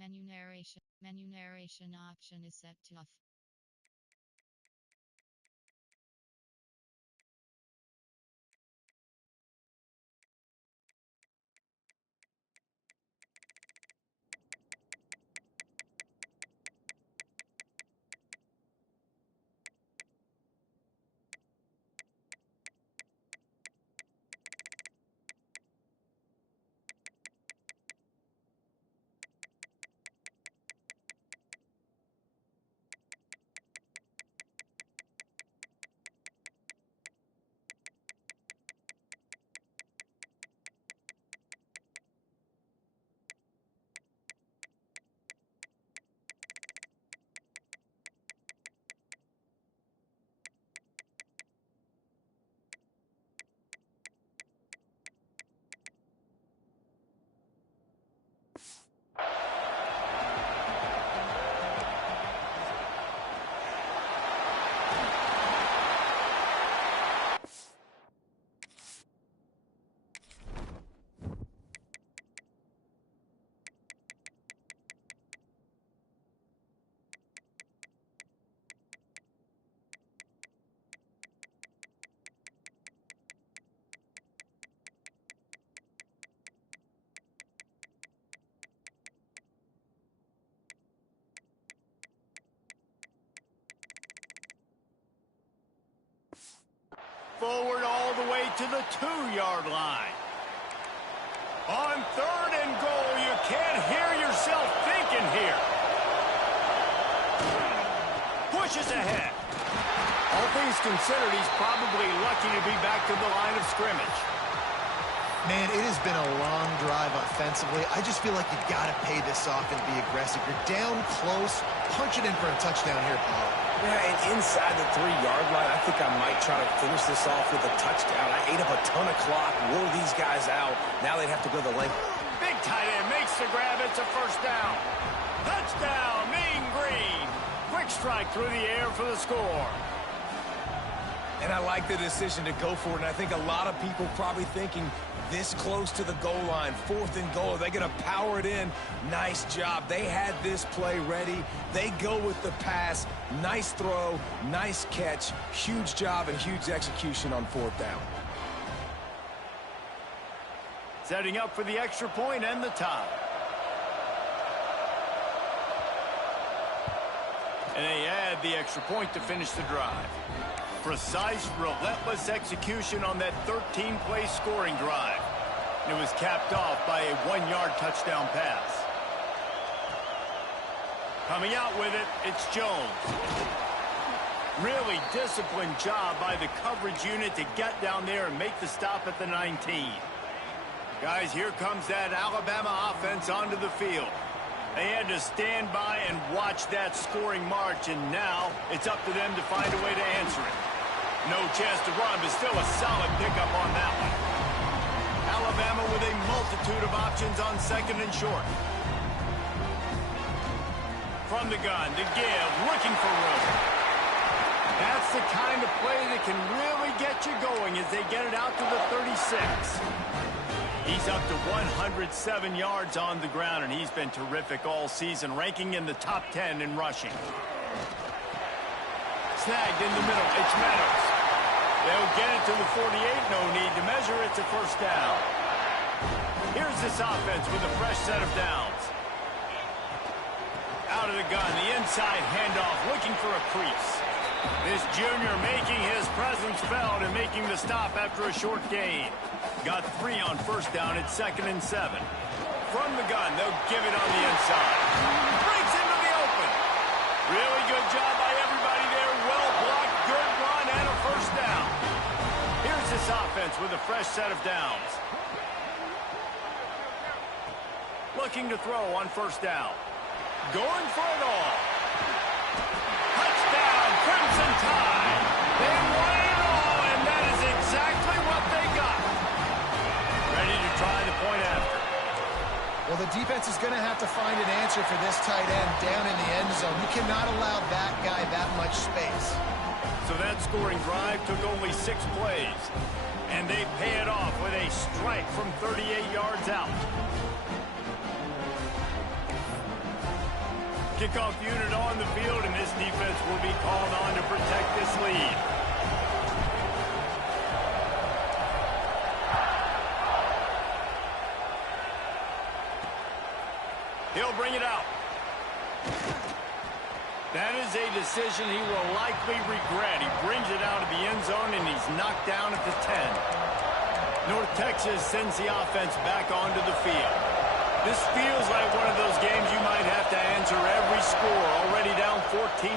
Menu narration option is set to off. Forward all the way to the 2-yard line. On 3rd and goal, you can't hear yourself thinking here. Pushes ahead. All things considered, he's probably lucky to be back to the line of scrimmage. Man, it has been a long drive offensively. I just feel like you got to pay this off and be aggressive. You're down close. Punch it in for a touchdown here, Paul. Yeah, and inside the 3-yard line, I think I might try to finish this off with a touchdown. I ate up a ton of clock, wore these guys out. Now they'd have to go the length. Big tight end makes the grab. It's a first down. Touchdown, Mean Green. Quick strike through the air for the score. And I like the decision to go for it, and I think a lot of people probably thinking this close to the goal line, 4th and goal, are they going to power it in? Nice job. They had this play ready. They go with the pass. Nice throw, nice catch, huge job and huge execution on 4th down. Setting up for the extra point and the tie. And they add the extra point to finish the drive. Precise, relentless execution on that 13-play scoring drive. And it was capped off by a 1-yard touchdown pass. Coming out with it, it's Jones. Really disciplined job by the coverage unit to get down there and make the stop at the 19. Guys, here comes that Alabama offense onto the field. They had to stand by and watch that scoring march, and now it's up to them to find a way to answer it. No chance to run, but still a solid pickup on that one. Alabama with a multitude of options on 2nd and short. From the gun to give, looking for room. That's the kind of play that can really get you going as they get it out to the 36. He's up to 107 yards on the ground, and he's been terrific all season, ranking in the top 10 in rushing. Snagged in the middle. It's Meadows. They'll get it to the 48. No need to measure. It's a first down. Here's this offense with a fresh set of downs. Out of the gun, the inside handoff, looking for a crease. This junior making his presence felt and making the stop after a short gain. Got 3 on first down at 2nd and 7. From the gun, they'll give it on the inside. Breaks into the open. Really good job by everybody there. Well blocked, good run, and a first down. Here's this offense with a fresh set of downs. Looking to throw on first down. Going for it all. Touchdown, Crimson Tide. They won it all, and that is exactly what they got. Ready to try the point after. Well, the defense is going to have to find an answer for this tight end down in the end zone. You cannot allow that guy that much space. So that scoring drive took only 6 plays, and they pay it off with a strike from 38 yards out. Kickoff unit on the field, and this defense will be called on to protect this lead. He'll bring it out. That is a decision he will likely regret. He brings it out of the end zone, and he's knocked down at the 10. North Texas sends the offense back onto the field. This feels like one of those games you might have to answer every score, already down 14-7.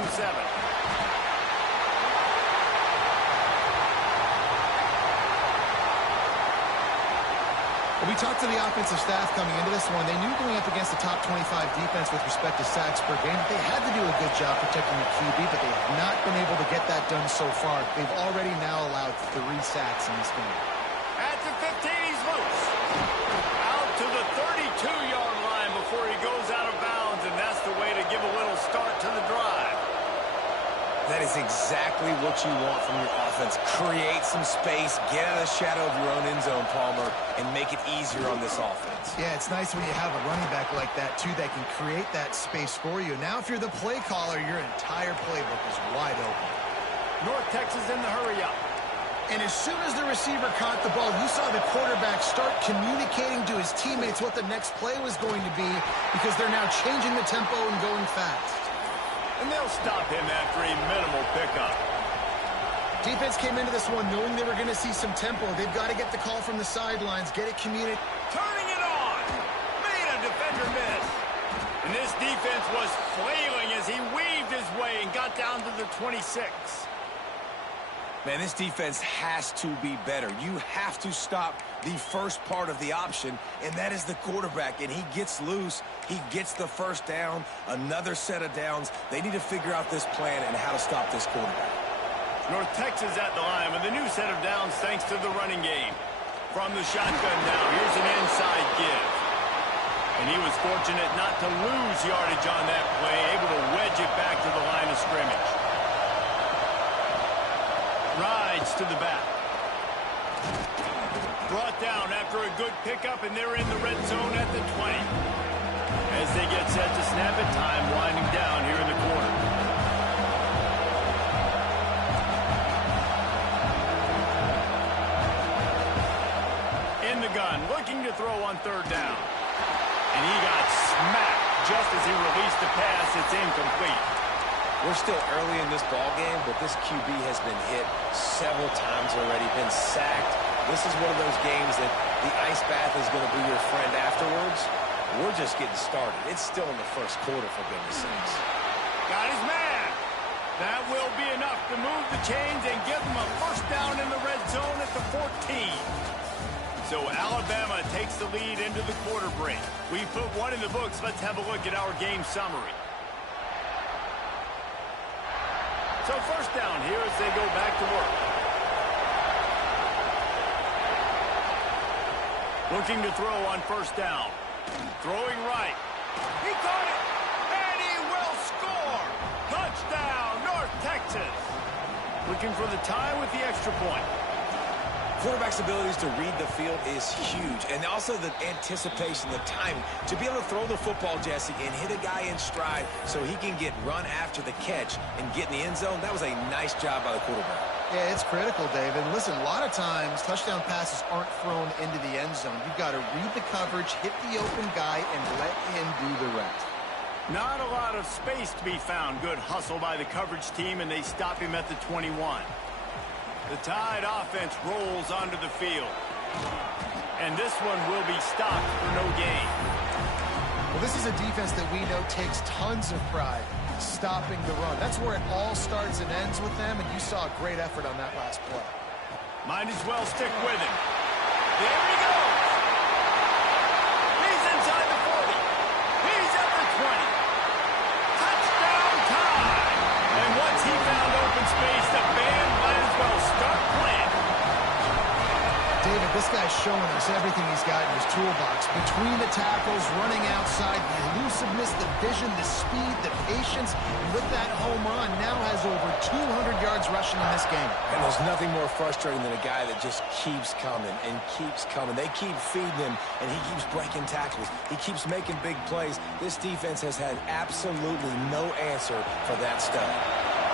We talked to the offensive staff coming into this one. They knew going up against the top 25 defense with respect to sacks per game, they had to do a good job protecting the QB, but they have not been able to get that done so far. They've already now allowed 3 sacks in this game. At the 15, he's loose. Out to the 32-yard line before he goes out of bounds, and that's the way to give a little start to the drive. That is exactly what you want from your offense. Create some space, get out of the shadow of your own end zone, Palmer, and make it easier on this offense. Yeah, it's nice when you have a running back like that, too, that can create that space for you. Now, if you're the play caller, your entire playbook is wide open. North Texas in the hurry-up. And as soon as the receiver caught the ball, you saw the quarterback start communicating to his teammates what the next play was going to be because they're now changing the tempo and going fast. And they'll stop him after a minimal pickup. Defense came into this one knowing they were going to see some tempo. They've got to get the call from the sidelines, get it communicated. Turning it on. Made a defender miss. And this defense was flailing as he weaved his way and got down to the 26. Man, this defense has to be better. You have to stop the first part of the option, and that is the quarterback. And he gets loose. He gets the first down, another set of downs. They need to figure out this plan and how to stop this quarterback. North Texas at the line with a new set of downs thanks to the running game. From the shotgun now, here's an inside give. And he was fortunate not to lose yardage on that play, able to wedge it back to the line of scrimmage. Rides to the back. Brought down after a good pickup, and they're in the red zone at the 20. As they get set to snap it, time winding down here in the quarter. In the gun, looking to throw on 3rd down. And he got smacked just as he released the pass. It's incomplete. We're still early in this ball game, but this QB has been hit several times already, been sacked. This is one of those games that the ice bath is going to be your friend afterwards. We're just getting started. It's still in the first quarter, for goodness sakes. Got his man. That will be enough to move the chains and give them a first down in the red zone at the 14. So Alabama takes the lead into the quarter break. We put one in the books. Let's have a look at our game summary. So first down here as they go back to work. Looking to throw on first down. Throwing right. He caught it, and he will score. Touchdown, North Texas. Looking for the tie with the extra point. Quarterback's abilities to read the field is huge, and also the anticipation, the timing. To be able to throw the football, Jesse, and hit a guy in stride so he can get run after the catch and get in the end zone, that was a nice job by the quarterback. Yeah, it's critical, Dave. And listen, a lot of times touchdown passes aren't thrown into the end zone. You've got to read the coverage, hit the open guy, and let him do the rest. Not a lot of space to be found. Good hustle by the coverage team, and they stop him at the 21. The Tide offense rolls onto the field. And this one will be stopped for no gain. Well, this is a defense that we know takes tons of pride stopping the run. That's where it all starts and ends with them, and you saw a great effort on that last play. Might as well stick with him. There he goes. He's inside the 40. He's at the 20. Touchdown time. And once he found open space, the band might as well start playing. David, this this guy's showing us everything he's got in his toolbox. Between the tackles, running outside, the elusiveness, the vision, the speed, the patience. And with that home run, now has over 200 yards rushing in this game. And there's nothing more frustrating than a guy that just keeps coming and keeps coming. They keep feeding him, and he keeps breaking tackles. He keeps making big plays. This defense has had absolutely no answer for that stud.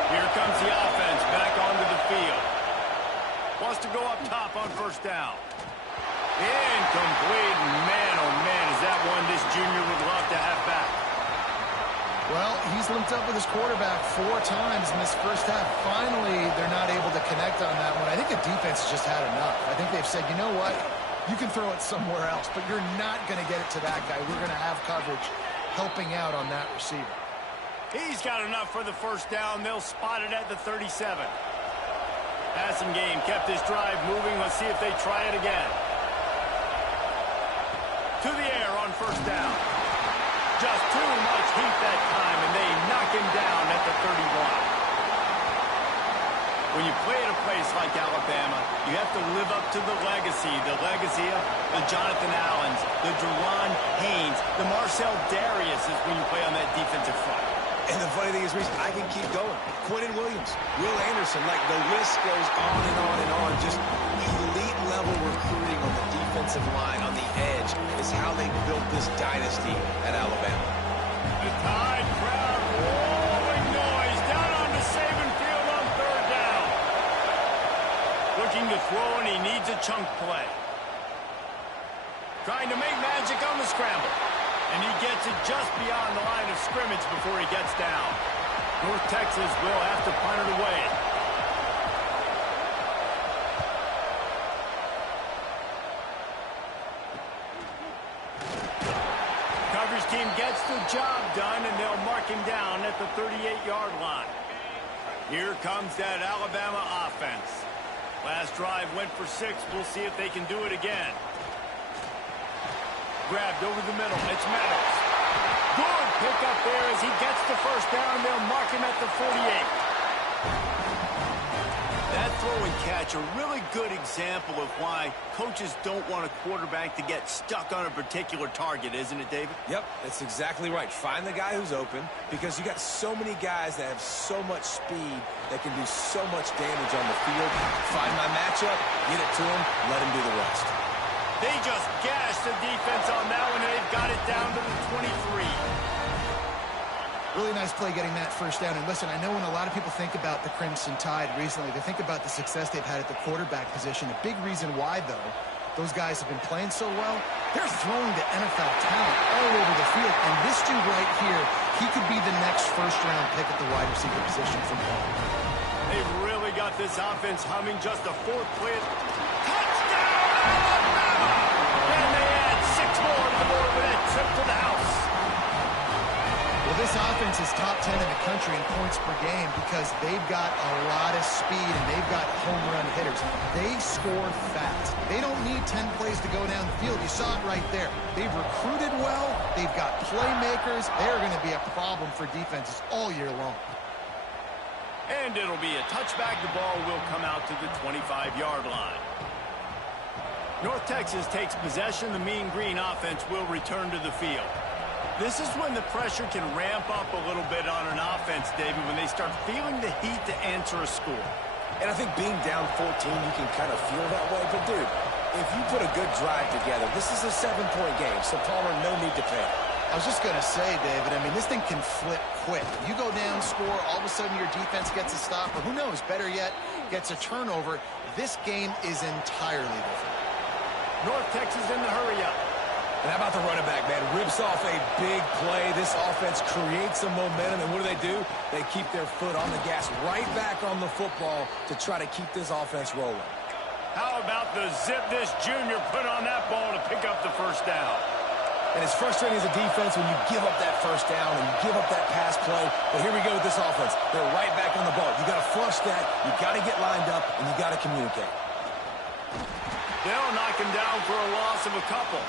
Here comes the offense back onto the field. Wants to go up top on first down. Incomplete. Man, oh man, is that one this junior would love to have back. Well, he's linked up with his quarterback 4 times in this first half. Finally, they're not able to connect on that one. I think the defense has just had enough. I think they've said, you know what? You can throw it somewhere else, but you're not going to get it to that guy. We're going to have coverage helping out on that receiver. He's got enough for the first down. They'll spot it at the 37. Passing game kept this drive moving. Let's see if they try it again. To the air on first down. Just too much heat that time, and they knock him down at the 31. When you play at a place like Alabama, you have to live up to the legacy of the Jonathan Allens, the Deron Haynes, the Marcel Dariuses when you play on that defensive front. And the funny thing is, Reese, I can keep going. Quentin Williams, Will Anderson, like the list goes on and on and on. Just elite-level recruiting on the defensive line, on the edge, is how they built this dynasty at Alabama. The Tide crowd rolling noise down on the Saban field on third down. Looking to throw, and he needs a chunk play. Trying to make magic on the scramble. And he gets it just beyond the line of scrimmage before he gets down. North Texas will have to punt it away. Coverage team gets the job done, and they'll mark him down at the 38-yard line. Here comes that Alabama offense. Last drive went for 6. We'll see if they can do it again. Grabbed over the middle. It's Meadows. Good pick up there as he gets the first down. They'll mark him at the 48. That throw and catch, a really good example of why coaches don't want a quarterback to get stuck on a particular target, isn't it, David? Yep, that's exactly right. Find the guy who's open, because you got so many guys that have so much speed that can do so much damage on the field. Find my matchup, get it to him, let him do the rest. They just gashed the defense on that one, and they've got it down to the 23. Really nice play getting that first down. And listen, I know when a lot of people think about the Crimson Tide recently, they think about the success they've had at the quarterback position. A big reason why, though, those guys have been playing so well, they're throwing to NFL talent all over the field. And this dude right here, he could be the next first-round pick at the wide receiver position from Ball. They've really got this offense humming. Just a 4th play. Touchdown, Alabama! And they add 6 more to the board with that trip to the house. Well, this offense is top 10 in the country in points per game because they've got a lot of speed and they've got home run hitters. They score fast. They don't need 10 plays to go down the field. You saw it right there. They've recruited well. They've got playmakers. They're going to be a problem for defenses all year long. And it'll be a touchback. The ball will come out to the 25-yard line. North Texas takes possession. The Mean Green offense will return to the field. This is when the pressure can ramp up a little bit on an offense, David, when they start feeling the heat to answer a score. And I think being down 14, you can kind of feel that way. But, dude, if you put a good drive together, this is a 7-point game, so Palmer, no need to panic. I was just going to say, David, I mean, this thing can flip quick. You go down, score, all of a sudden your defense gets a stop, or who knows, better yet, gets a turnover. This game is entirely different. North Texas in the hurry-up. And how about the running back, man? Rips off a big play. This offense creates some momentum, and what do? They keep their foot on the gas, right back on the football to try to keep this offense rolling. How about the zip this junior put on that ball to pick up the first down? And it's frustrating as a defense when you give up that first down and you give up that pass play. But here we go with this offense. They're right back on the ball. You got to flush that. You got to get lined up, and you got to communicate. They'll knock him down for a loss of a couple.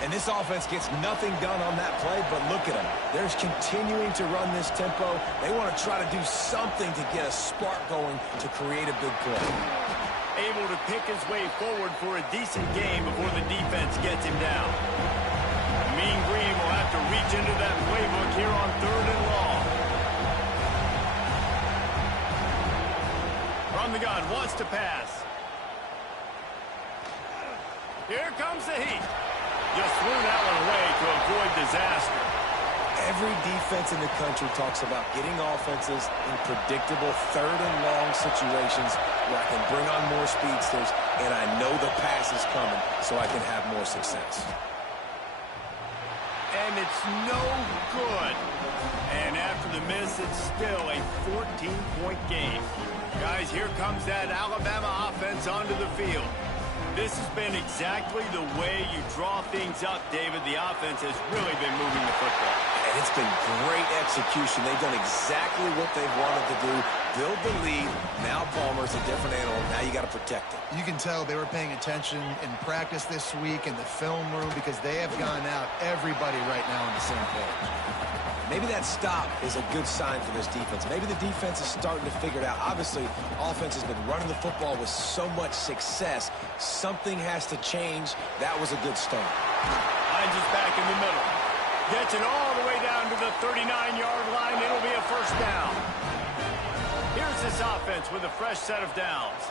And this offense gets nothing done on that play, but look at them. They're continuing to run this tempo. They want to try to do something to get a spark going to create a big play. Able to pick his way forward for a decent game before the defense gets him down. Mean Green will have to reach into that playbook here on 3rd and long. From the gun, wants to pass. Here comes the heat. Just threw that one away to avoid disaster. Every defense in the country talks about getting offenses in predictable 3rd and long situations where I can bring on more speedsters and I know the pass is coming so I can have more success. And it's no good. And after the miss, it's still a 14-point game. Guys, here comes that Alabama offense onto the field. This has been exactly the way you draw things up, David. The offense has really been moving the football. And it's been great execution. They've done exactly what they've wanted to do. Build the lead. Now Palmer's a different animal. Now you got to protect it. You can tell they were paying attention in practice this week in the film room because they have gone out everybody right now on the same page. Maybe that stop is a good sign for this defense. Maybe the defense is starting to figure it out. Obviously, offense has been running the football with so much success. Something has to change. That was a good start. Hines is back in the middle. Gets it all the way down to the 39-yard line. It'll be a first down. Here's this offense with a fresh set of downs.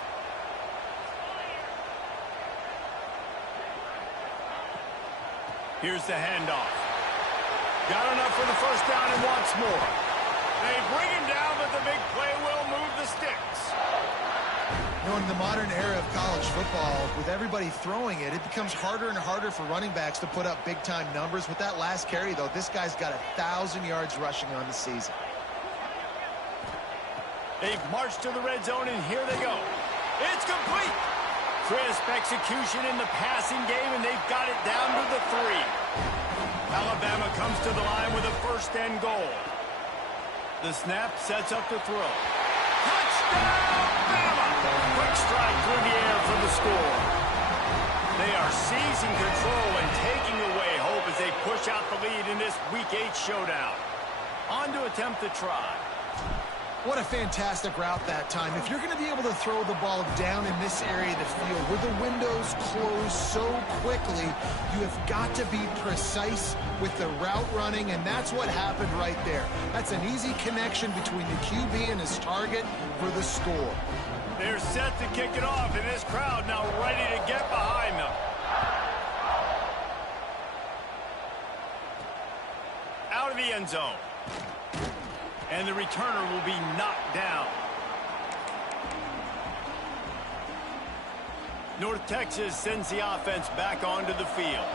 Here's the handoff. Got enough for the first down and wants more. They bring him down, but the big play will move the sticks. You know, in the modern era of college football, with everybody throwing it, it becomes harder and harder for running backs to put up big-time numbers. With that last carry, though, this guy's got 1,000 yards rushing on the season. They've marched to the red zone, and here they go. It's complete. Crisp execution in the passing game, and they've got it down to the 3. Alabama comes to the line with a first and goal. The snap sets up the throw. Touchdown, Bama! Quick strike through the air for the score. They are seizing control and taking away hope as they push out the lead in this Week 8 showdown. On to attempt the try. What a fantastic route that time. If you're going to be able to throw the ball down in this area of the field where the windows close so quickly, you have got to be precise with the route running, and that's what happened right there. That's an easy connection between the QB and his target for the score. They're set to kick it off, and this crowd now ready to get behind them. Out of the end zone. And the returner will be knocked down. North Texas sends the offense back onto the field.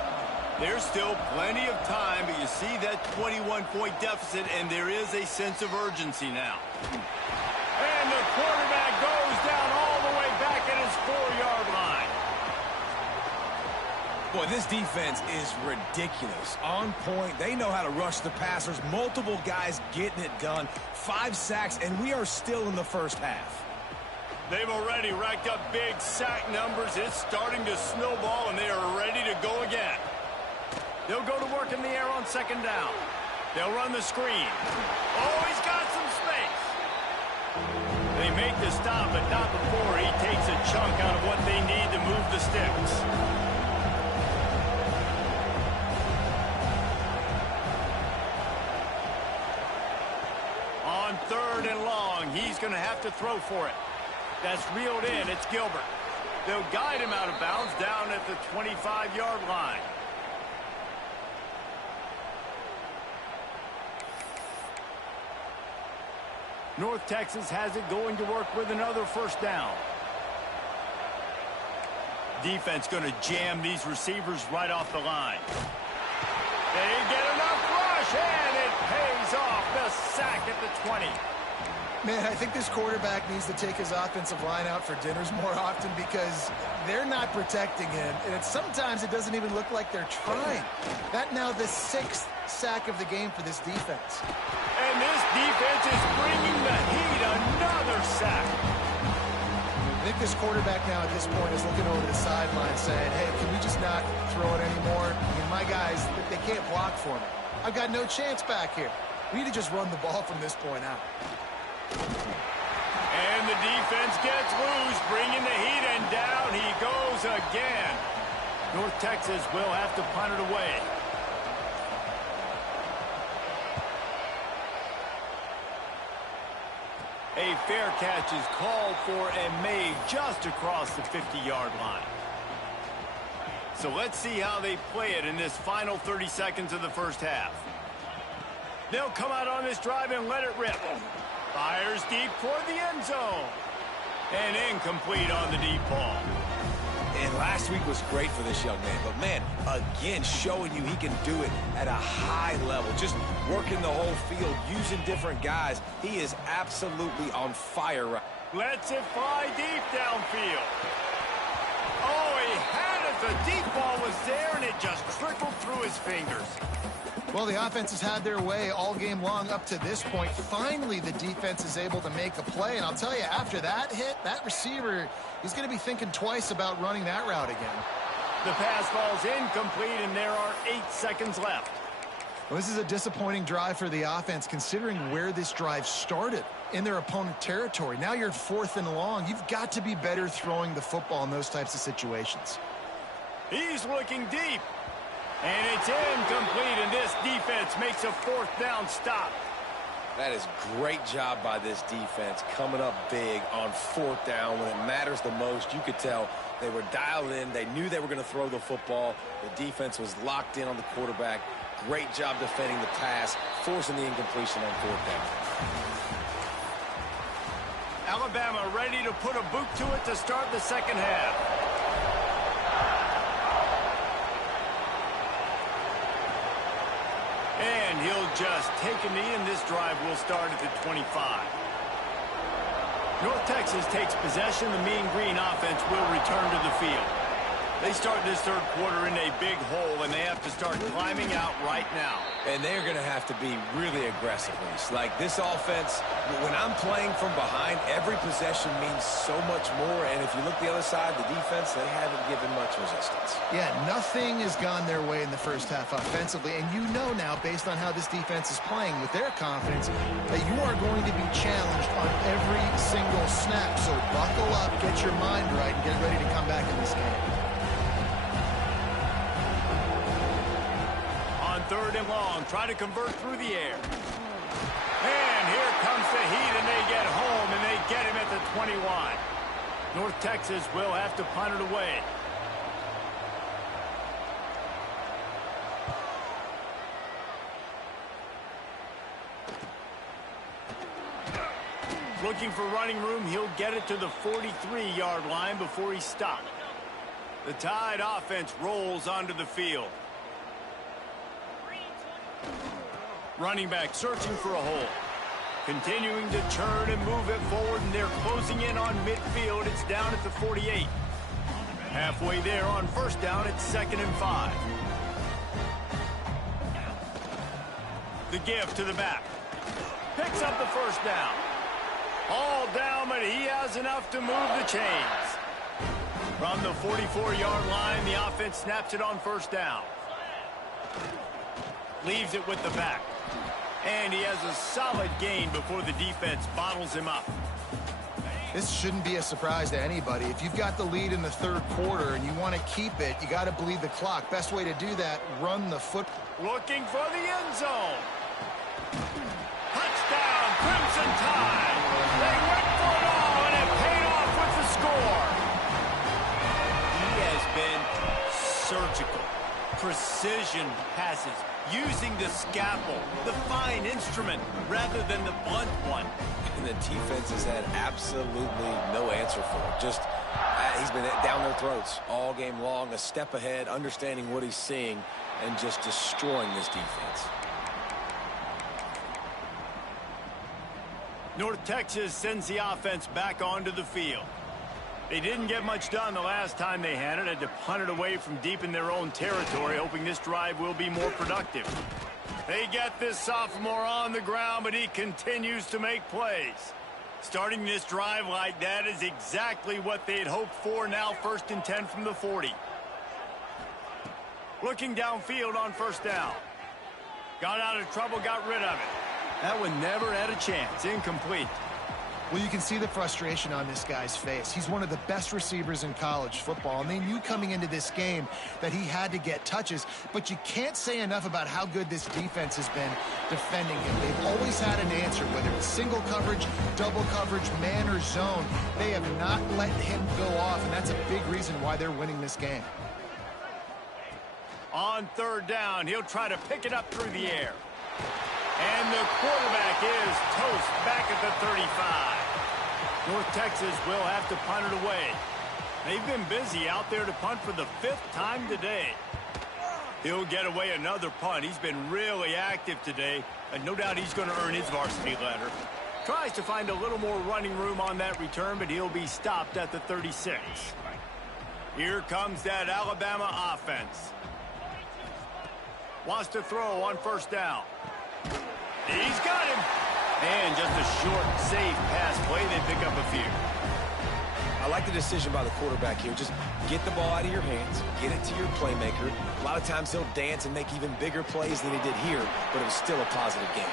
There's still plenty of time, but you see that 21-point deficit, and there is a sense of urgency now. And the quarterback goes down all the way back at his 4-yard line. Boy, this defense is ridiculous. On point. They know how to rush the passers. Multiple guys getting it done. 5 sacks, and we are still in the first half. They've already racked up big sack numbers. It's starting to snowball, and they are ready to go again. They'll go to work in the air on second down. They'll run the screen. Oh, he's got some space. They make the stop, but not before he takes a chunk out of what they need to move the sticks. On third and long, he's going to have to throw for it. That's reeled in. It's Gilbert. They'll guide him out of bounds down at the 25-yard line. North Texas has it going to work with another first down. Defense going to jam these receivers right off the line. They get enough rush, and it pays off. The sack at the 20. Man, I think this quarterback needs to take his offensive line out for dinners more often because they're not protecting him. And sometimes it doesn't even look like they're trying. That now the 6th sack of the game for this defense. And this defense is bringing the heat. Another sack. I think this quarterback now at this point is looking over the sideline saying, hey, can we just not throw it anymore? I mean, my guys, they can't block for me. I've got no chance back here. We need to just run the ball from this point out. And the defense gets loose, bringing the heat, and down he goes again. North Texas will have to punt it away. A fair catch is called for and made just across the 50-yard line. So let's see how they play it in this final 30 seconds of the first half. They'll come out on this drive and let it rip. Fires deep toward the end zone. And incomplete on the deep ball. And last week was great for this young man. But, man, again, showing you he can do it at a high level. Just working the whole field, using different guys. He is absolutely on fire right now. Lets it fly deep downfield. Oh, he had it. The deep ball was there, and it just trickled through his fingers. Well, the offense has had their way all game long up to this point. Finally, the defense is able to make a play. And I'll tell you, after that hit, that receiver, he's going to be thinking twice about running that route again. The pass ball's incomplete, and there are 8 seconds left. Well, this is a disappointing drive for the offense, considering where this drive started, in their opponent territory. Now you're 4th and long. You've got to be better throwing the football in those types of situations. He's looking deep. And it's incomplete, and this defense makes a 4th down stop. That is great job by this defense, coming up big on 4th down when it matters the most. You could tell they were dialed in. They knew they were going to throw the football. The defense was locked in on the quarterback. Great job defending the pass, forcing the incompletion on 4th down. Alabama ready to put a boot to it to start the second half. And he'll just take a knee, and this drive will start at the 25. North Texas takes possession. The Mean Green offense will return to the field. They start this third quarter in a big hole, and they have to start climbing out right now. And they're going to have to be really aggressive. Like this offense, when I'm playing from behind, every possession means so much more. And if you look the other side, the defense, they haven't given much resistance. Yeah, nothing has gone their way in the first half offensively. And you know now, based on how this defense is playing with their confidence, that you are going to be challenged on every single snap. So buckle up, get your mind right, and get ready to come back in this game. 3rd and long, try to convert through the air. And here comes the heat, and they get home, and they get him at the 21. North Texas will have to punt it away. Looking for running room, he'll get it to the 43-yard line before he's stopped. The Tide offense rolls onto the field. Running back searching for a hole. Continuing to turn and move it forward, and they're closing in on midfield. It's down at the 48. Halfway there on 1st down, it's 2nd and 5. The give to the back. Picks up the 1st down. All down, but he has enough to move the chains. From the 44-yard line, the offense snaps it on 1st down. Leaves it with the back. And he has a solid gain before the defense bottles him up. This shouldn't be a surprise to anybody. If you've got the lead in the 3rd quarter and you want to keep it, you got to bleed the clock. Best way to do that, run the foot. Looking for the end zone. Touchdown, Crimson Tide. They went for it all, and it paid off with the score. He has been surgical. Precision passes, using the scalpel, the fine instrument, rather than the blunt one. And the defense has had absolutely no answer for it. Just, he's been down their throats all game long, a step ahead, understanding what he's seeing, and just destroying this defense. North Texas sends the offense back onto the field. They didn't get much done the last time they had it. Had to punt it away from deep in their own territory, hoping this drive will be more productive. They get this sophomore on the ground, but he continues to make plays. Starting this drive like that is exactly what they had hoped for. Now 1st and 10 from the 40. Looking downfield on 1st down. Got out of trouble, got rid of it. That one never had a chance. Incomplete. Well, you can see the frustration on this guy's face. He's one of the best receivers in college football, and they knew coming into this game that he had to get touches, but you can't say enough about how good this defense has been defending him. They've always had an answer, whether it's single coverage, double coverage, man or zone. They have not let him go off, and that's a big reason why they're winning this game. On 3rd down, he'll try to pick it up through the air. And the quarterback is toast back at the 35. North Texas will have to punt it away. They've been busy out there to punt for the 5th time today. He'll get away another punt. He's been really active today, and no doubt he's going to earn his varsity letter. Tries to find a little more running room on that return, but he'll be stopped at the 36. Here comes that Alabama offense. Wants to throw on 1st down. He's got him. And just a short, safe pass play. They pick up a few. I like the decision by the quarterback here. Just get the ball out of your hands, get it to your playmaker. A lot of times he'll dance and make even bigger plays than he did here, but it was still a positive game.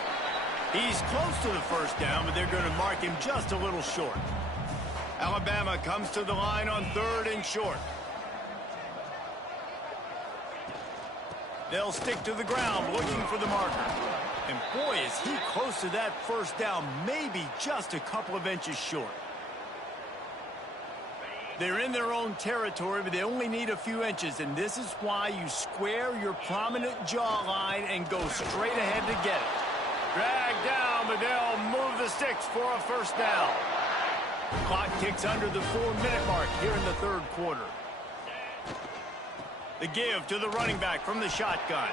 He's close to the 1st down, but they're going to mark him just a little short. Alabama comes to the line on 3rd and short. They'll stick to the ground looking for the marker. And boy, is he close to that 1st down, maybe just a couple of inches short. They're in their own territory, but they only need a few inches, and this is why you square your prominent jawline and go straight ahead to get it. Drag down, but they'll move the sticks for a 1st down. Clock ticks under the 4-minute mark here in the 3rd quarter. The give to the running back from the shotgun.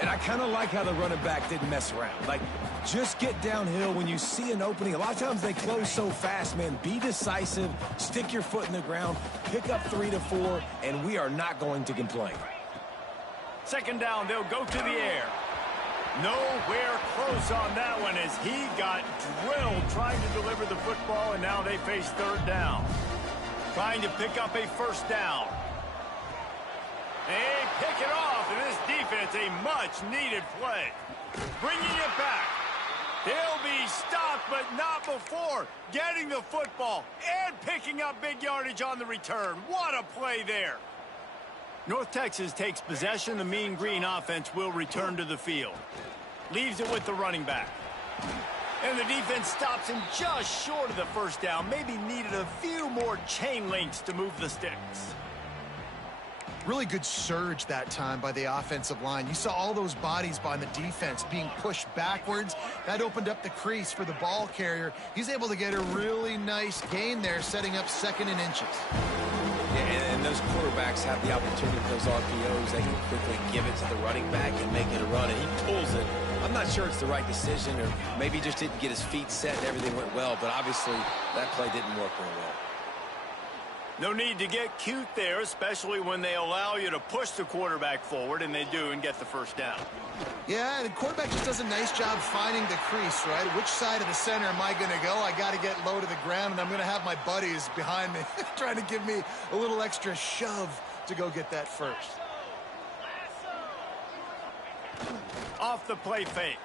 And I kind of like how the running back didn't mess around. Like, just get downhill when you see an opening. A lot of times they close so fast, man. Be decisive, stick your foot in the ground, pick up 3 to 4, and we are not going to complain. 2nd down, they'll go to the air. Nowhere close on that one as he got drilled trying to deliver the football, and now they face 3rd down. Trying to pick up a 1st down. They pick it off, and this defense, a much-needed play. Bringing it back. They'll be stopped, but not before getting the football and picking up big yardage on the return. What a play there. North Texas takes possession. The Mean Green offense will return to the field. Leaves it with the running back. And the defense stops him just short of the 1st down. Maybe needed a few more chain links to move the sticks. Really good surge that time by the offensive line. You saw all those bodies by the defense being pushed backwards. That opened up the crease for the ball carrier. He's able to get a really nice gain there, setting up 2nd and inches. Yeah, and those quarterbacks have the opportunity with those RPOs. They can quickly give it to the running back and make it a run, and he pulls it. I'm not sure it's the right decision, or maybe he just didn't get his feet set and everything went well, but obviously that play didn't work very well. No need to get cute there, especially when they allow you to push the quarterback forward, and they do, and get the 1st down. Yeah, the quarterback just does a nice job finding the crease, right? Which side of the center am I going to go? I got to get low to the ground, and I'm going to have my buddies behind me trying to give me a little extra shove to go get that 1st. Off the play fake.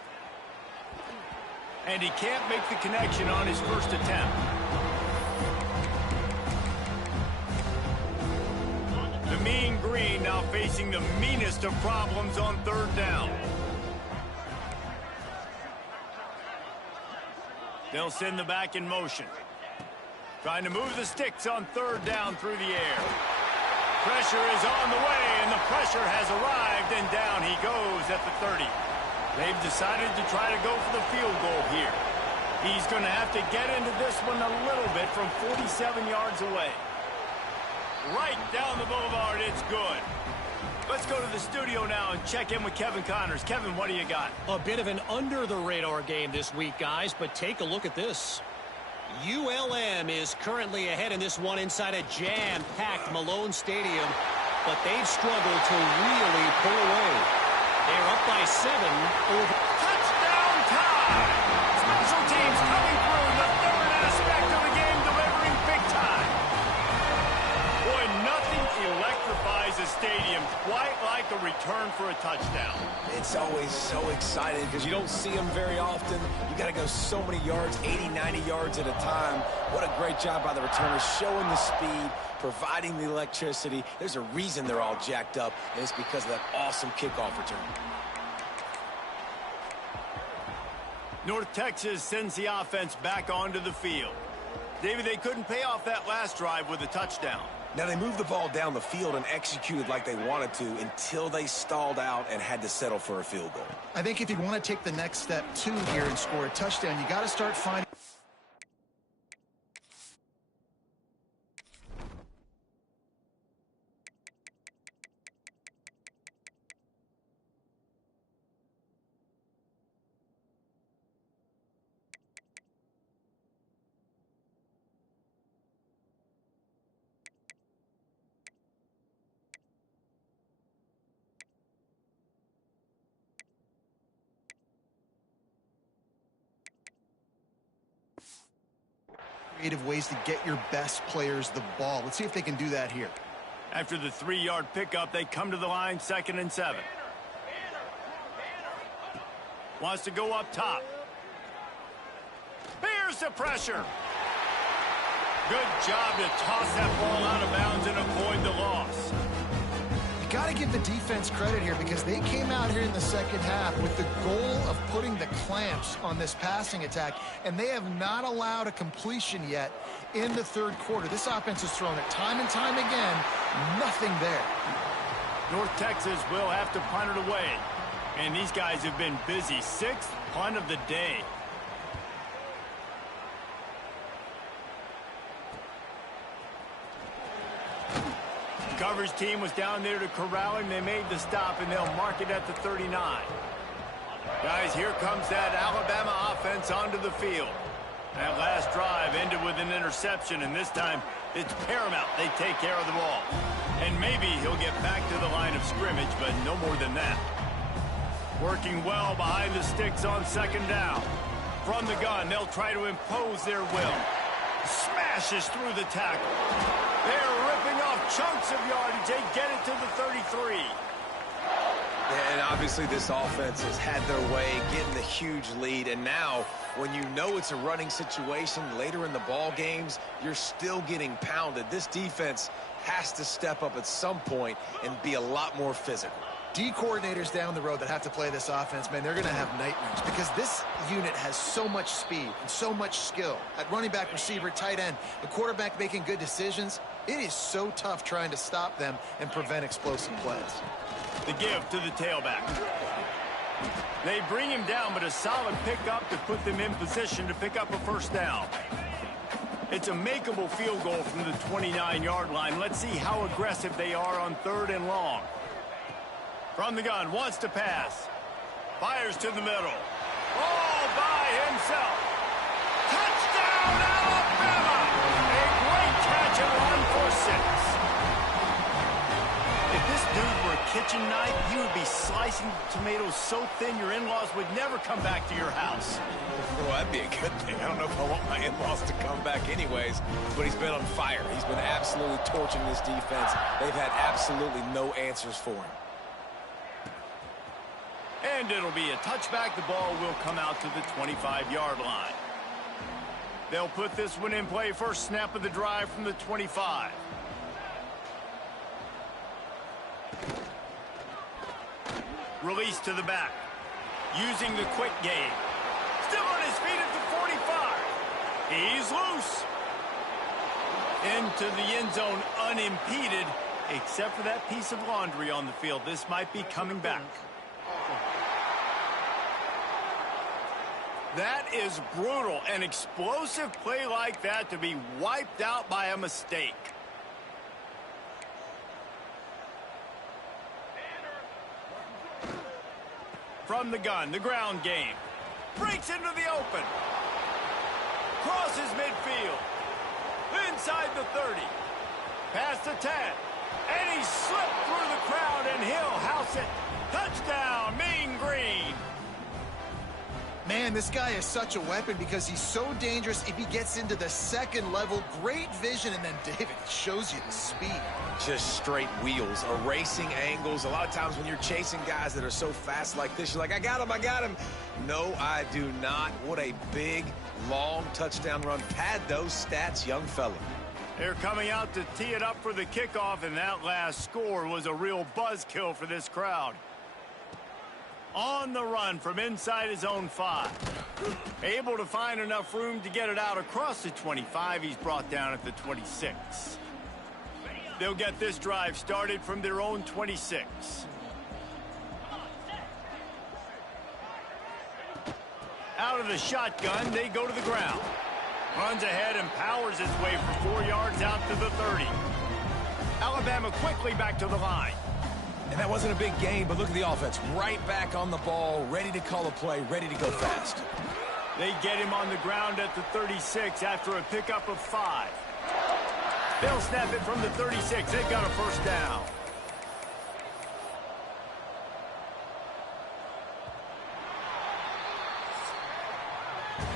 And he can't make the connection on his 1st attempt. The Mean Green now facing the meanest of problems on 3rd down. They'll send the back in motion. Trying to move the sticks on 3rd down through the air. Pressure is on the way, and the pressure has arrived, and down he goes at the 30. They've decided to try to go for the field goal here. He's going to have to get into this one a little bit from 47 yards away. Right down the boulevard, it's good. Let's go to the studio now and check in with Kevin Connors. Kevin, what do you got? A bit of an under-the-radar game this week, guys, but take a look at this. ULM is currently ahead in this one inside a jam-packed Malone Stadium, but they've struggled to really pull away. They're up by 7 over... Touchdown time! Special teams coming through the the stadium quite like a return for a touchdown. It's always so exciting because you don't see them very often. You got to go so many yards, 80, 90 yards at a time. What a great job by the returners, showing the speed, providing the electricity. There's a reason they're all jacked up, and it's because of that awesome kickoff return. North Texas sends the offense back onto the field. David, they couldn't pay off that last drive with a touchdown. Now, they moved the ball down the field and executed like they wanted to until they stalled out and had to settle for a field goal. I think if you want to take the next step, too, here and score a touchdown, you got to start finding... creative ways to get your best players the ball. Let's see if they can do that here. After the 3-yard pickup, they come to the line, 2nd and 7. Wants to go up top. Here's the pressure. Good job to toss that ball out of bounds and avoid the loss. You got to give the defense credit here because they came out here in the second half with the goal of putting the clamps on this passing attack, and they have not allowed a completion yet in the third quarter. This offense has thrown it time and time again. Nothing there. North Texas will have to punt it away. And these guys have been busy. 6th punt of the day. Coverage team was down there to corral him. They made the stop, and they'll mark it at the 39. Guys, here comes that Alabama offense onto the field. That last drive ended with an interception, and this time it's paramount they take care of the ball. And maybe he'll get back to the line of scrimmage, but no more than that. Working well behind the sticks on 2nd down. From the gun, they'll try to impose their will. Smashes through the tackle. They're ripping off chunks of yardage. They get it to the 33. And obviously this offense has had their way, getting the huge lead. And now, when you know it's a running situation later in the ball games, you're still getting pounded. This defense has to step up at some point and be a lot more physical. D coordinators down the road that have to play this offense, man, they're going to have nightmares because this unit has so much speed and so much skill. At running back, receiver, tight end, the quarterback making good decisions. It is so tough trying to stop them and prevent explosive plays. The give to the tailback. They bring him down, but a solid pickup to put them in position to pick up a 1st down. It's a makeable field goal from the 29-yard line. Let's see how aggressive they are on 3rd and long. From the gun, wants to pass. Fires to the middle. All by himself. Touchdown, Alabama! A great catch and run for 6. If this dude were a kitchen knife, he would be slicing tomatoes so thin your in-laws would never come back to your house. Well, that'd be a good thing. I don't know if I want my in-laws to come back anyways, but he's been on fire. He's been absolutely torching this defense. They've had absolutely no answers for him. And it'll be a touchback. The ball will come out to the 25-yard line. They'll put this one in play. First snap of the drive from the 25. Release to the back. Using the quick game. Still on his feet at the 45. He's loose. Into the end zone unimpeded, except for that piece of laundry on the field. This might be coming back. That is brutal. An explosive play like that to be wiped out by a mistake. From the gun, the ground game. Breaks into the open. Crosses midfield. Inside the 30. Past the 10. And he slipped through the crowd, and he'll house it. Touchdown, Mean Green. Man, this guy is such a weapon because he's so dangerous if he gets into the second level. Great vision, and then David shows you the speed. Just straight wheels, erasing angles. A lot of times when you're chasing guys that are so fast like this, you're like, I got him, I got him. No, I do not. What a big, long touchdown run. Pad those stats, young fella. They're coming out to tee it up for the kickoff, and that last score was a real buzzkill for this crowd. On the run from inside his own 5. Able to find enough room to get it out across the 25. He's brought down at the 26. They'll get this drive started from their own 26. Out of the shotgun, they go to the ground. Runs ahead and powers his way for 4 yards out to the 30. Alabama quickly back to the line. And that wasn't a big game, but look at the offense. Right back on the ball, ready to call a play, ready to go fast. They get him on the ground at the 36 after a pickup of 5. They'll snap it from the 36. They've got a first down.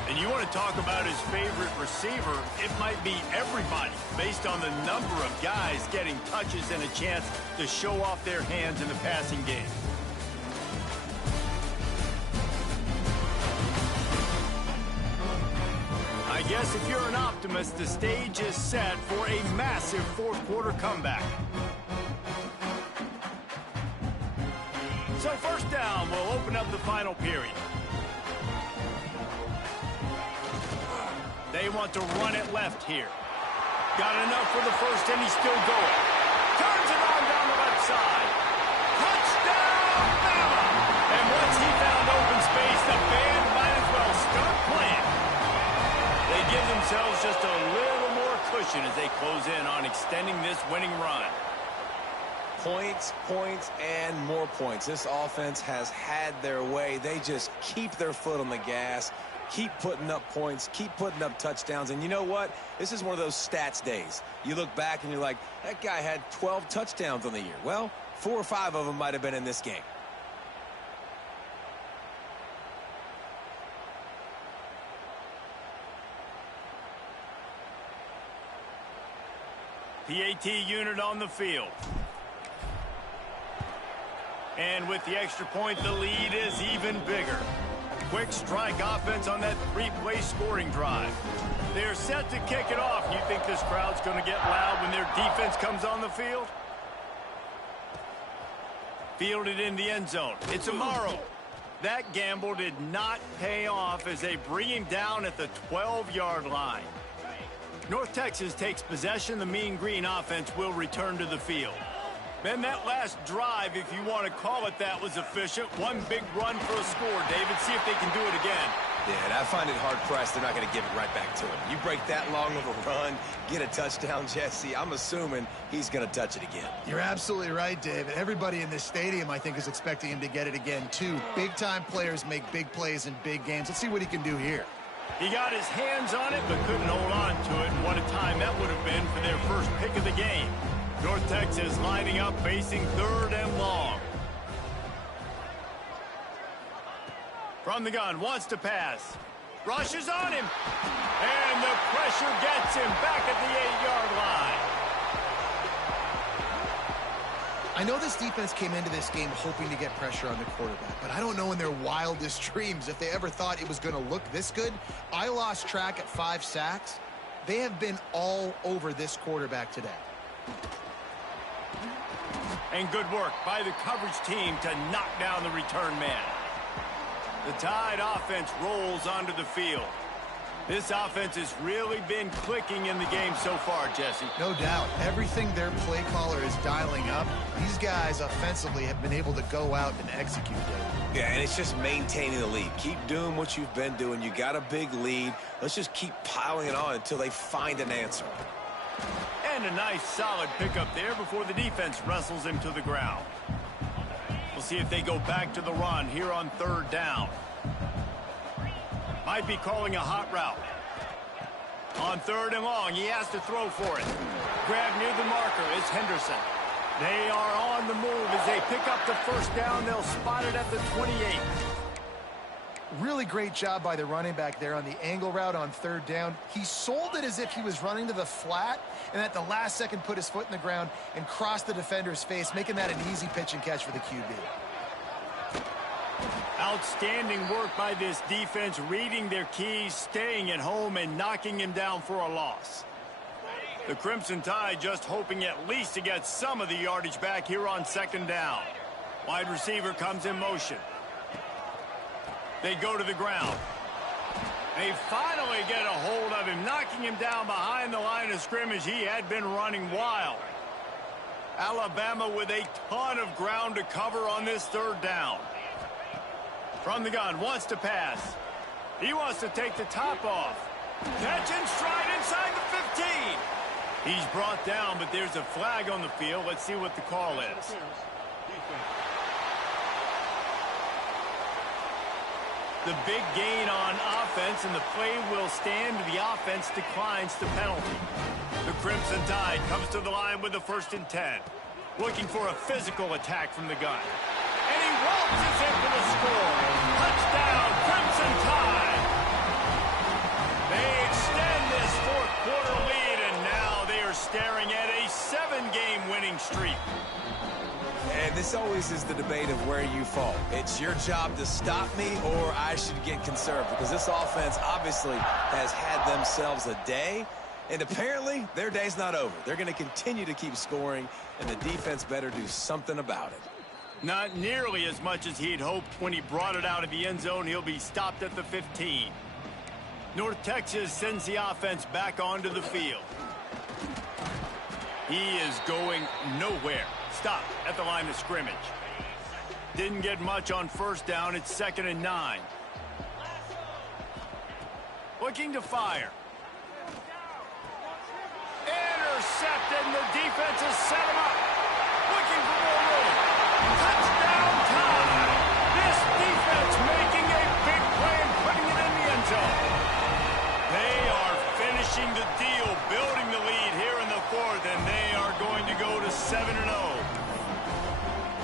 And you want to talk about his favorite receiver, it might be everybody based on the number of guys getting touches and a chance to show off their hands in the passing game. I guess if you're an optimist, the stage is set for a massive fourth quarter comeback. So first down will open up the final period. They want to run it left here. Got enough for the first, and he's still going. Turns it on down the left side. Touchdown, Bama! And once he found open space, the band might as well start playing. They give themselves just a little more cushion as they close in on extending this winning run. Points, points, and more points. This offense has had their way. They just keep their foot on the gas. Keep putting up points, keep putting up touchdowns. And you know what? This is one of those stats days. You look back and you're like, that guy had 12 touchdowns on the year. Well, 4 or 5 of them might have been in this game. PAT unit on the field. And with the extra point, the lead is even bigger. Quick strike offense on that 3-play scoring drive. They're set to kick it off. You think this crowd's going to get loud when their defense comes on the field? Fielded in the end zone. It's Amaro. That gamble did not pay off as they bring him down at the 12-yard line. North Texas takes possession. The Mean Green offense will return to the field. Man, that last drive, if you want to call it that, was efficient. One big run for a score, David. See if they can do it again. Yeah, and I find it hard-pressed they're not going to give it right back to him. You break that long of a run, get a touchdown, Jesse, I'm assuming he's going to touch it again. You're absolutely right, David. Everybody in this stadium, I think, is expecting him to get it again, too. Big-time players make big plays in big games. Let's see what he can do here. He got his hands on it, but couldn't hold on to it. And what a time that would have been for their first pick of the game. North Texas lining up, facing 3rd and long. From the gun, wants to pass. Rushes on him. And the pressure gets him back at the 8-yard line. I know this defense came into this game hoping to get pressure on the quarterback, but I don't know in their wildest dreams if they ever thought it was going to look this good. I lost track at 5 sacks. They have been all over this quarterback today. And good work by the coverage team to knock down the return man. The Tide offense rolls onto the field. This offense has really been clicking in the game so far, Jesse. No doubt. Everything their play caller is dialing up, these guys offensively have been able to go out and execute it. Yeah, and it's just maintaining the lead. Keep doing what you've been doing. You got a big lead. Let's just keep piling it on until they find an answer. And a nice solid pickup there before the defense wrestles him to the ground. We'll see if they go back to the run here on 3rd down. Might be calling a hot route. On 3rd and long, he has to throw for it. Grab near the marker is Henderson. They are on the move as they pick up the first down. They'll spot it at the 28. Really great job by the running back there on the angle route on third down. He sold it as if he was running to the flat, and at the last second put his foot in the ground and crossed the defender's face, making that an easy pitch and catch for the QB. Outstanding work by this defense, reading their keys, staying at home, and knocking him down for a loss. The Crimson Tide just hoping at least to get some of the yardage back here on second down. Wide receiver comes in motion. They go to the ground. They finally get a hold of him, knocking him down behind the line of scrimmage. He had been running wild. Alabama with a ton of ground to cover on this third down. From the gun, wants to pass. He wants to take the top off. Catch and stride inside the 15. He's brought down, but there's a flag on the field. Let's see what the call is. The big gain on offense, and the play will stand. The offense declines the penalty. The Crimson Tide comes to the line with the 1st and 10. Looking for a physical attack from the gun. And he waltzes in for the score. Touchdown, Crimson Tide. They extend this fourth-quarter lead, and now they are staring at a 7-game winning streak. And this always is the debate of where you fall. It's your job to stop me, or I should get conserved, because this offense obviously has had themselves a day, and apparently their day's not over. They're going to continue to keep scoring, and the defense better do something about it. Not nearly as much as he'd hoped when he brought it out of the end zone. He'll be stopped at the 15. North Texas sends the offense back onto the field. He is going nowhere. Stopped at the line of scrimmage. Didn't get much on first down. It's 2nd and 9. Looking to fire. Intercepted, and the defense has set him up. Looking for more room. Touchdown time. This defense making a big play and putting it in the end zone. They are finishing the deal, building the lead here in the 4th, and they are going to go to 7-0.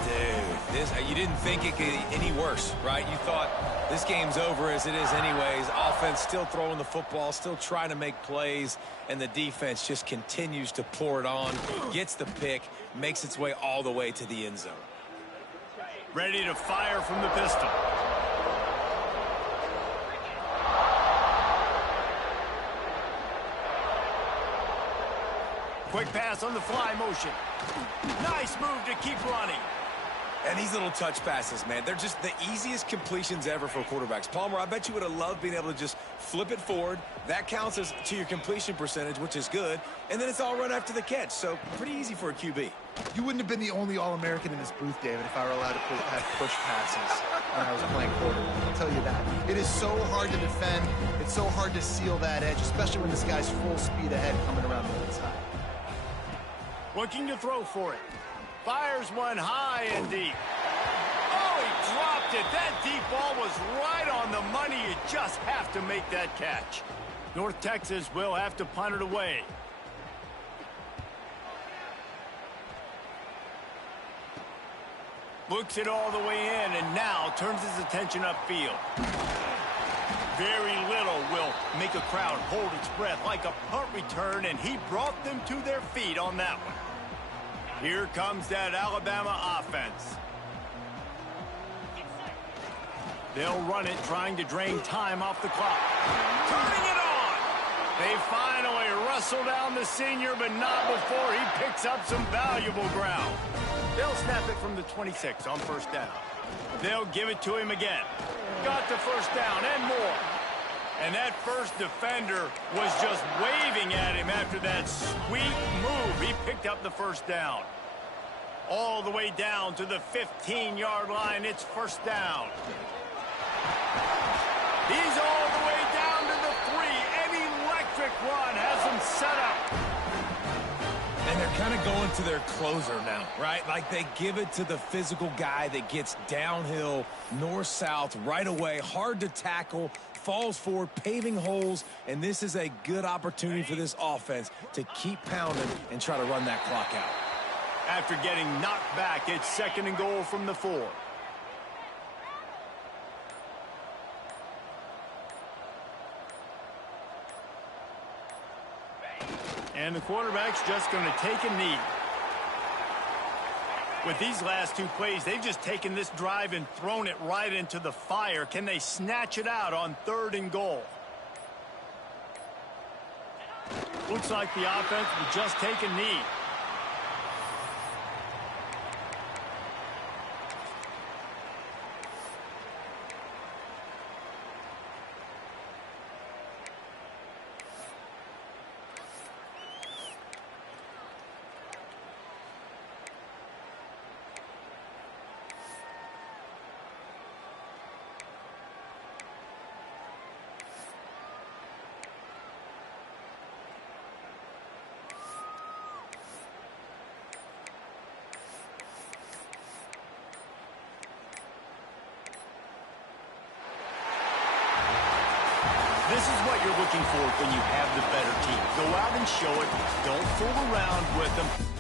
Dude, you didn't think it could get any worse, right? You thought this game's over as it is anyways. Offense still throwing the football, still trying to make plays, and the defense just continues to pour it on, gets the pick, makes its way all the way to the end zone. Ready to fire from the pistol. Quick pass on the fly motion. Nice move to keep running. And these little touch passes, man, they're just the easiest completions ever for quarterbacks. Palmer, I bet you would have loved being able to just flip it forward. That counts as to your completion percentage, which is good. And then it's all run after the catch, so pretty easy for a QB. You wouldn't have been the only All-American in this booth, David, if I were allowed to push passes when I was playing quarterback. I'll tell you that. It is so hard to defend. It's so hard to seal that edge, especially when this guy's full speed ahead coming around the inside. Looking to throw for it. Fires one high and deep. Oh, he dropped it. That deep ball was right on the money. You just have to make that catch. North Texas will have to punt it away. Looks it all the way in and now turns his attention upfield. Very little will make a crowd hold its breath like a punt return, and he brought them to their feet on that one. Here comes that Alabama offense. They'll run it, trying to drain time off the clock. Turning it on! They finally wrestle down the senior, but not before he picks up some valuable ground. They'll snap it from the 26 on first down. They'll give it to him again. Got the first down and more. And that first defender was just waving at him after that sweet move. He picked up the first down. All the way down to the 15-yard line. It's first down. He's all the way down to the 3. An electric run has him set up. And they're kind of going to their closer now, right? Like they give it to the physical guy that gets downhill, north-south, right away, hard to tackle, falls forward, paving holes, and this is a good opportunity for this offense to keep pounding and try to run that clock out. After getting knocked back, it's 2nd and goal from the 4. And the quarterback's just going to take a knee. With these last two plays, they've just taken this drive and thrown it right into the fire. Can they snatch it out on 3rd and goal? Looks like the offense will just take a knee. This is what you're looking for when you have the better team. Go out and show it. Don't fool around with them.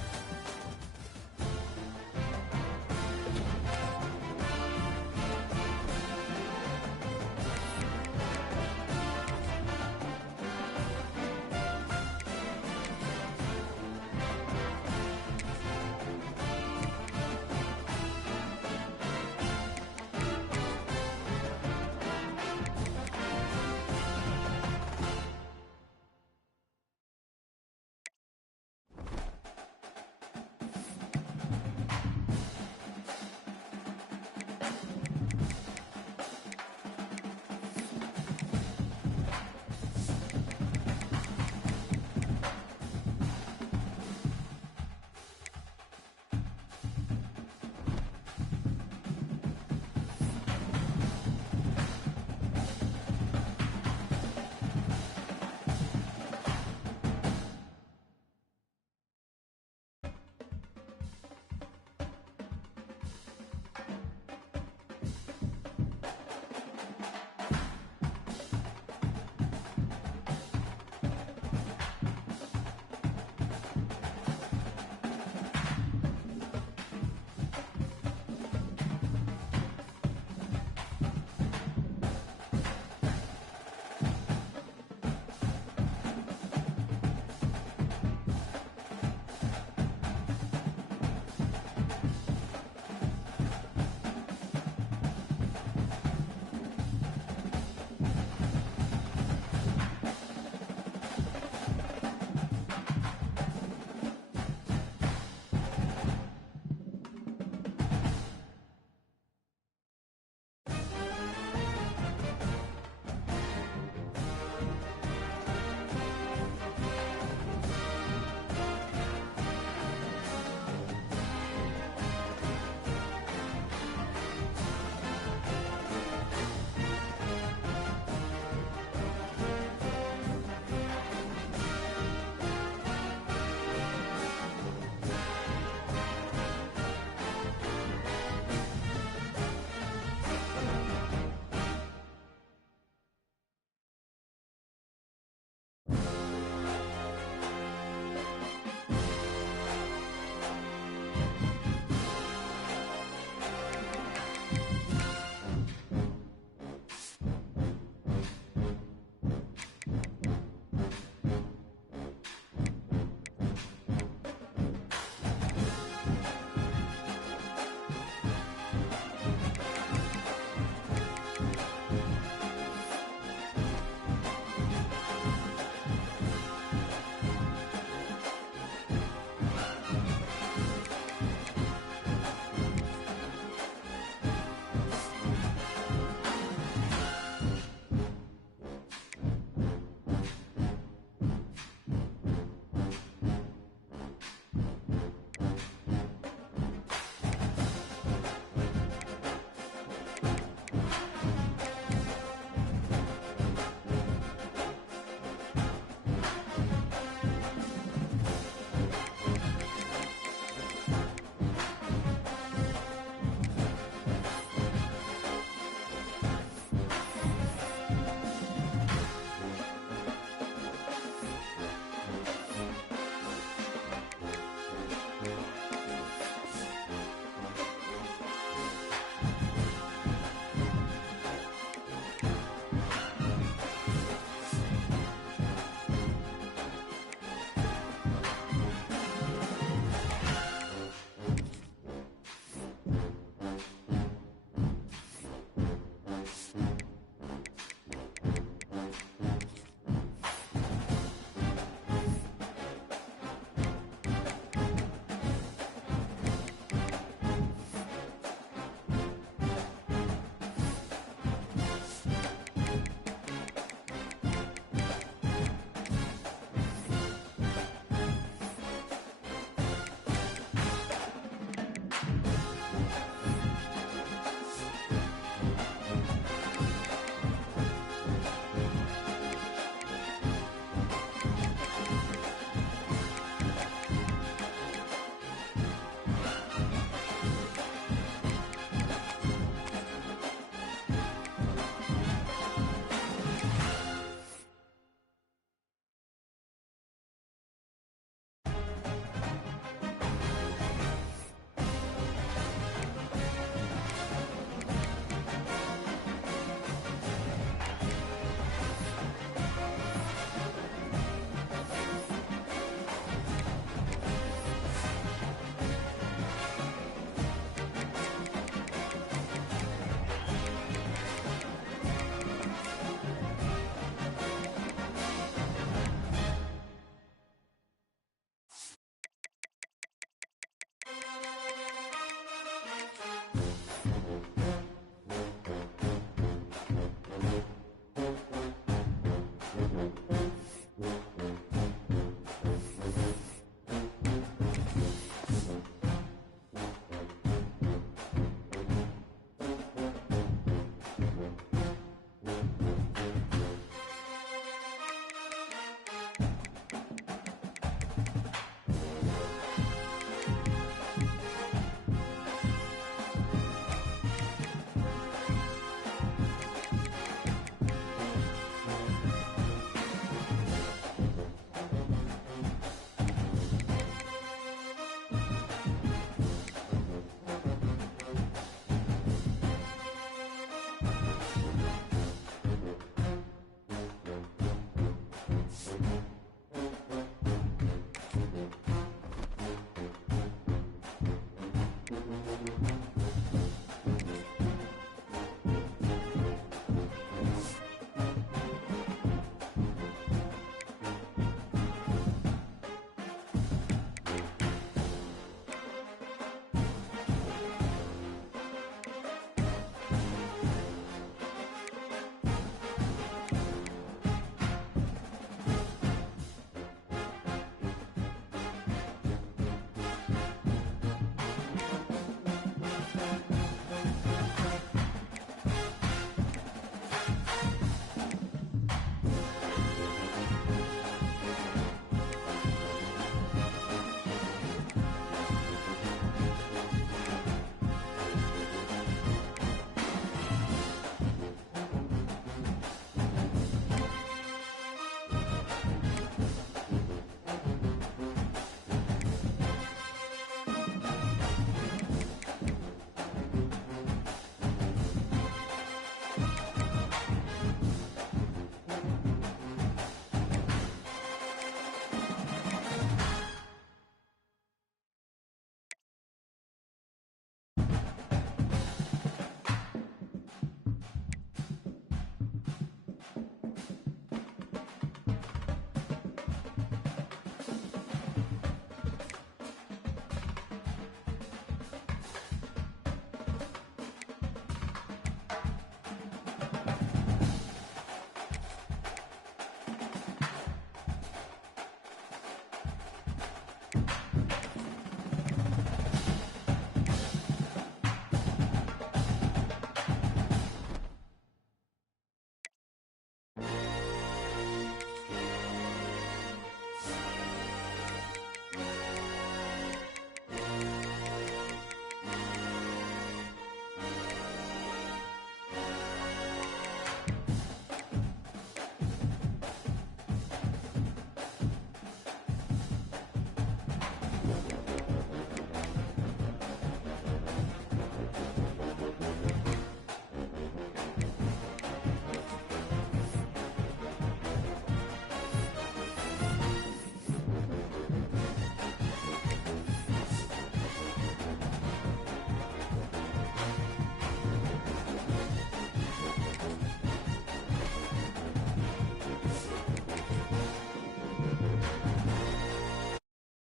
it.